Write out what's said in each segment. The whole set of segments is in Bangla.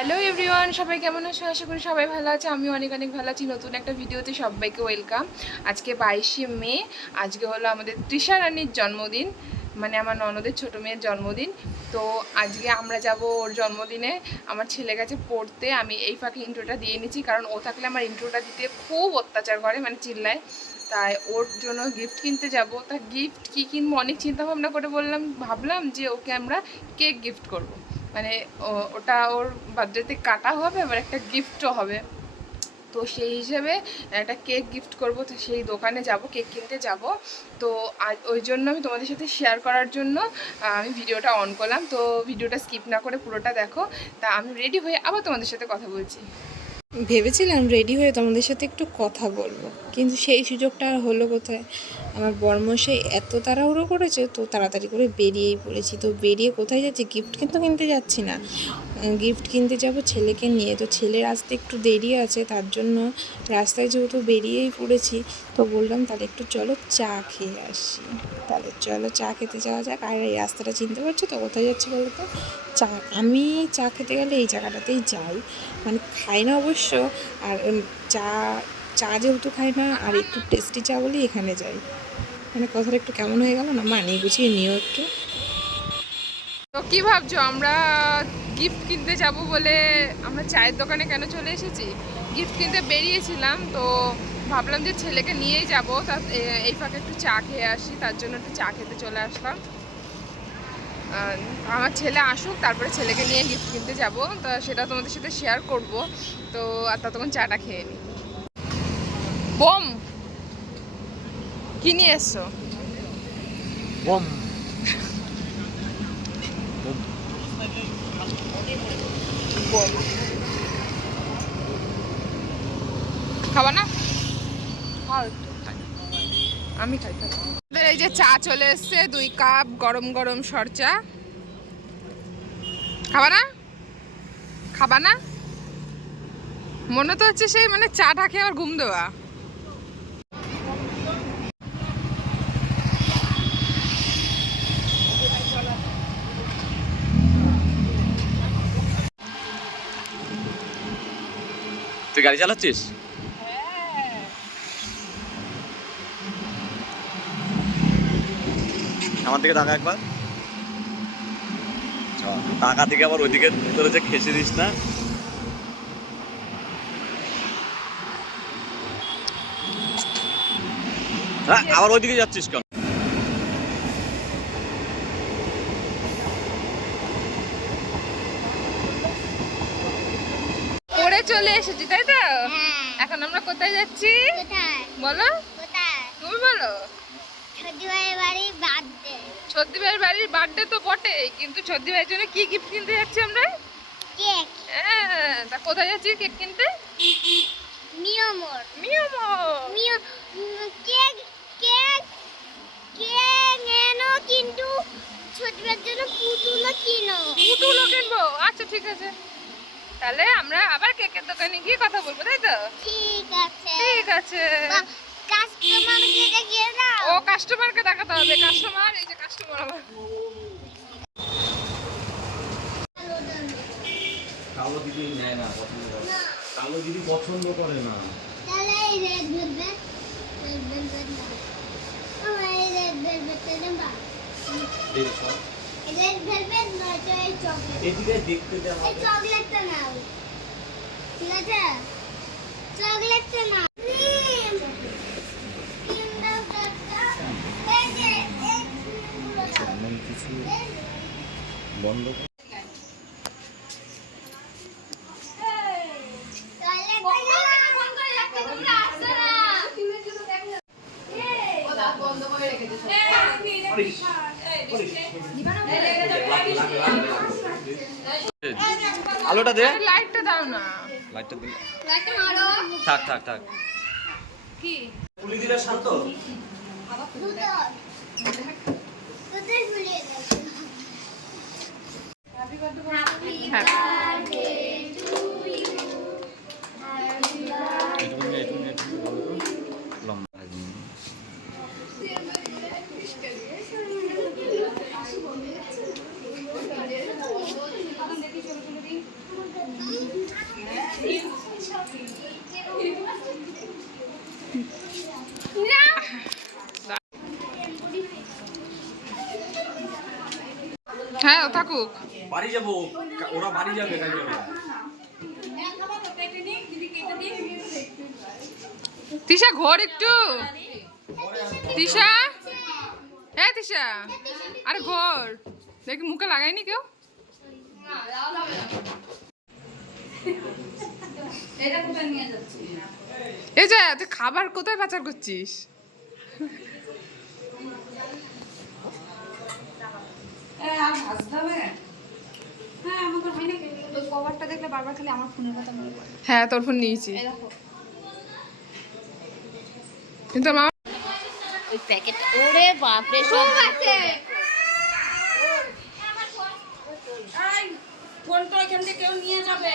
হ্যালো এভরিওয়ান, সবাই কেমন আছো? আশা করি সবাই ভালো আছে। আমি অনেক অনেক ভালো আছি। নতুন একটা ভিডিওতে সবাইকে ওয়েলকাম। আজকে 22শে মে, আজকে হলো আমাদের তৃষা রানীর জন্মদিন, মানে আমার ননদের ছোটো মেয়ের জন্মদিন। তো আজকে আমরা যাব ওর জন্মদিনে। আমার ছেলে গেছে পড়তে, আমি এই ফাঁকে ইন্ট্রোটা দিয়ে নিচ্ছি, কারণ ও থাকলে আমার ইন্ট্রোটা দিতে খুব অত্যাচার করে, মানে চিল্লায়। তাই ওর জন্য গিফট কিনতে যাব। তা গিফট কী কিনবো অনেক চিন্তাভাবনা করে ভাবলাম যে ওকে আমরা কেক গিফট করব। মানে ওটা ওর বার্থডেতে কাটা হবে, আবার একটা গিফটও হবে। তো সেই হিসেবে একটা কেক গিফট করব। তো সেই দোকানে যাব, কেক কিনতে যাব। তো ওই জন্য আমি তোমাদের সাথে শেয়ার করার জন্য আমি ভিডিওটা অন করলাম। তো ভিডিওটা স্কিপ না করে পুরোটা দেখো। তা আমি রেডি হয়ে আবার তোমাদের সাথে কথা বলছি। ভেবেছিলাম রেডি হয়ে তোমাদের সাথে একটু কথা বলবো, কিন্তু সেই সুযোগটা আর হলো কোথায়। আমার বরমশাই এত তাড়াহুড়ো করেছে, তো তাড়াতাড়ি করে বেরিয়েই পড়েছি। তো বেরিয়ে কোথায় যাচ্ছি? গিফট কিন্তু কিনতে যাচ্ছি না, গিফট কিনতে যাব ছেলেকে নিয়ে। তো ছেলের আসতে একটু দেরি আছে, তার জন্য রাস্তায় যেহেতু বেরিয়েই পড়েছি, তো বললাম তাহলে একটু চলো চা খেয়ে আসি। তাহলে চলো চা খেতে যাওয়া যাক। আর এই রাস্তাটা চিনতে পারছো তো? কোথায় যাচ্ছি বলো তো? আমি চা খেতে গেলে এই জায়গাটাতেই যাই, মানে খাই না অবশ্য। আর চা চা যেহেতু খাই না, আর একটু টেস্টি চা বলেই এখানে যাই। মানে কথাটা একটু কেমন হয়ে গেল না? মানিয়ে গুছিয়ে নিও একটু। তো কী ভাবছো, আমরা গিফট কিনতে যাব বলে আমরা চায়ের দোকানে কেন চলে এসেছি? গিফট কিনতে বেরিয়েছিলাম, তো ভাবলাম যে ছেলেকে নিয়েই যাব, তা এই ফাঁকে একটু চা খেয়ে আসি, তার জন্য একটু চা খেতে চলে আসলাম। আমার ছেলে আসুক, তারপরে ছেলেকে নিয়ে গিফট কিনতে যাব, তো সেটা তোমাদের সাথে শেয়ার করব। তো আর ততক্ষণ চাটা খেয়ে নিই। বোম, কি নিয়ে এসছো? বম বোম খাবা না? আমি খাই। এই যে চা চলে এসছে, 2 কাপ গরম গরম সরচা। খাবা না? খাবা না? মনে তো হচ্ছে সেই মানে চাটা খেয়ে আবার ঘুম দেওয়া। তুই গাড়ি চালাচ্ছিস? আমার দিকে তাকা একবার। টাকা থেকে আবার ওইদিকে তোর যে খেসে দিস না। হ্যাঁ, আবার ওইদিকে যাচ্ছিস কেন? পড়ে চলে এসেছি, তাই তো? এখন আমরা কোথায় যাচ্ছি বলো? তুমি বলো। ছদ্দি ভাইয়ের বাড়ির বার্থডে তো বটে, কিন্তু ছদ্দি ভাইয়ের জন্য কি গিফট কিনতে যাচ্ছি আমরা? কেক। হ্যাঁ, তা কোথায় যাচ্ছি কেক কিনতে? মিয়মোর। মিয়ামর। কেক কেক কেক এনো, কিন্তু ছোটবেলার জন্য পুতুলও কিনো। পুতুলও কিনবো? আচ্ছা ঠিক আছে, তাহলে আমরা আবার কেকের দোকানে গিয়ে কথা বলবো, তাই তো? ঠিক আছে। ঠিক আছে। কাস্টমারকে দেখিয়ে দাও। ও কাস্টমারকে দেখাতে হবে। কাস্টমার, এই যে কাস্টমার আমার। কালো দিদি নেয় না, পছন্দ করে না। কালো দিদি পছন্দ করে না। তাহলে এই রেড ভেলভেট না। আমার এই রেড ভেলভেটটা নেবা। রেড ভেলভেট নয়তো এই চকলেট। এদিকে দেখতে দে এই আমাকে। চকলেটটা নাও, ঠিক আছে? চকলেটটা নাও। ক্রিম দাও একটা। এই যে এই ক্রিমগুলো দাও। এমন কিছু বন্ধ কর। আলোটা দে। লাইটটা দাও না। লাইটটা দিলে লাইটটা মারো। থাক থাক থাক। কি তুলি দিলে শান্ত। তোদের ভুলিয়ে গেছে। লম্বা থাকুক। বাড়ি যাবো, ওরা বাড়ি যাবে কালকে। তিশা ঘর একটু, তিশা, হ্যাঁ তিশা, আরে ঘর দেখি মুখে লাগাইনি কেউ। এই যে তুই খাবার কোথায় পাচার করছিস? কভারটা দেখলে বারবার খালি আমার ফোনের কথা মনে পড়ে। হ্যাঁ তোর ফোন নিয়েছি, কিন্তু আমার ওই প্যাকেটটা ওরে বাপ রে সব আছে। ফোনটা এখান থেকে কেউ নিয়ে যাবে।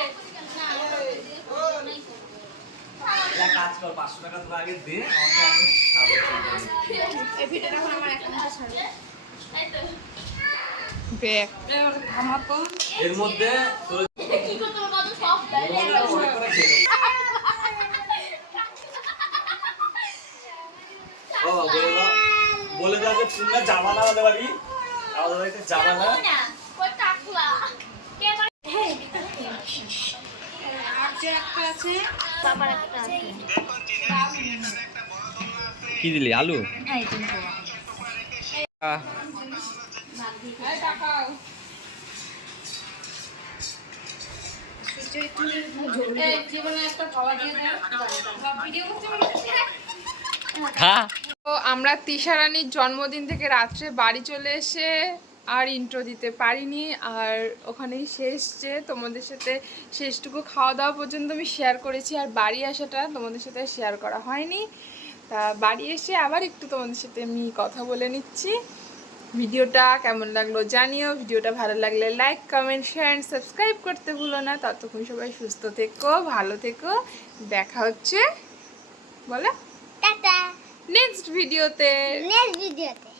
কাজ কর, 500 টাকা তোরা আগে দে, আমাকে আগে এই ভিডিওটা এখন আমার অ্যাকাউন্টে ছাড়বে। ব্যাগ থামাতো এর মধ্যে তোর কি করতে কত সব বলে দাও যে পূর্ণা জামা না আমাদের বাড়ি, আমাদের বাড়িতে জামা না। আর যে একটা আছে বাবার একটা আছে। কি দিলি আলু? এই কিন্তু এই জীবনে একটা খাওয়া দিয়ে দাও। ভিডিও করতে খা। তো আমরা তিশা রানীর জন্মদিন থেকে রাত্রে বাড়ি চলে এসে আর ইন্ট্রো দিতে পারিনি, আর ওখানেই শেষ, যে তোমাদের সাথে শেষটুকু খাওয়া দাওয়া পর্যন্ত আমি শেয়ার করেছি, আর বাড়ি আসাটা তোমাদের সাথে শেয়ার করা হয়নি। তা বাড়ি এসে আবার একটু তোমাদের সাথে আমি কথা বলে নিচ্ছি। ভিডিওটা কেমন লাগলো জানিও, ভিডিওটা ভালো লাগলে লাইক কমেন্ট শেয়ার সাবস্ক্রাইব করতে ভুলো না। ততক্ষণ সবাই সুস্থ থেকো, ভালো থেকো, দেখা হচ্ছে বলো টাটা। নেক্সট ভিডিওতে। নেক্সট ভিডিওতে।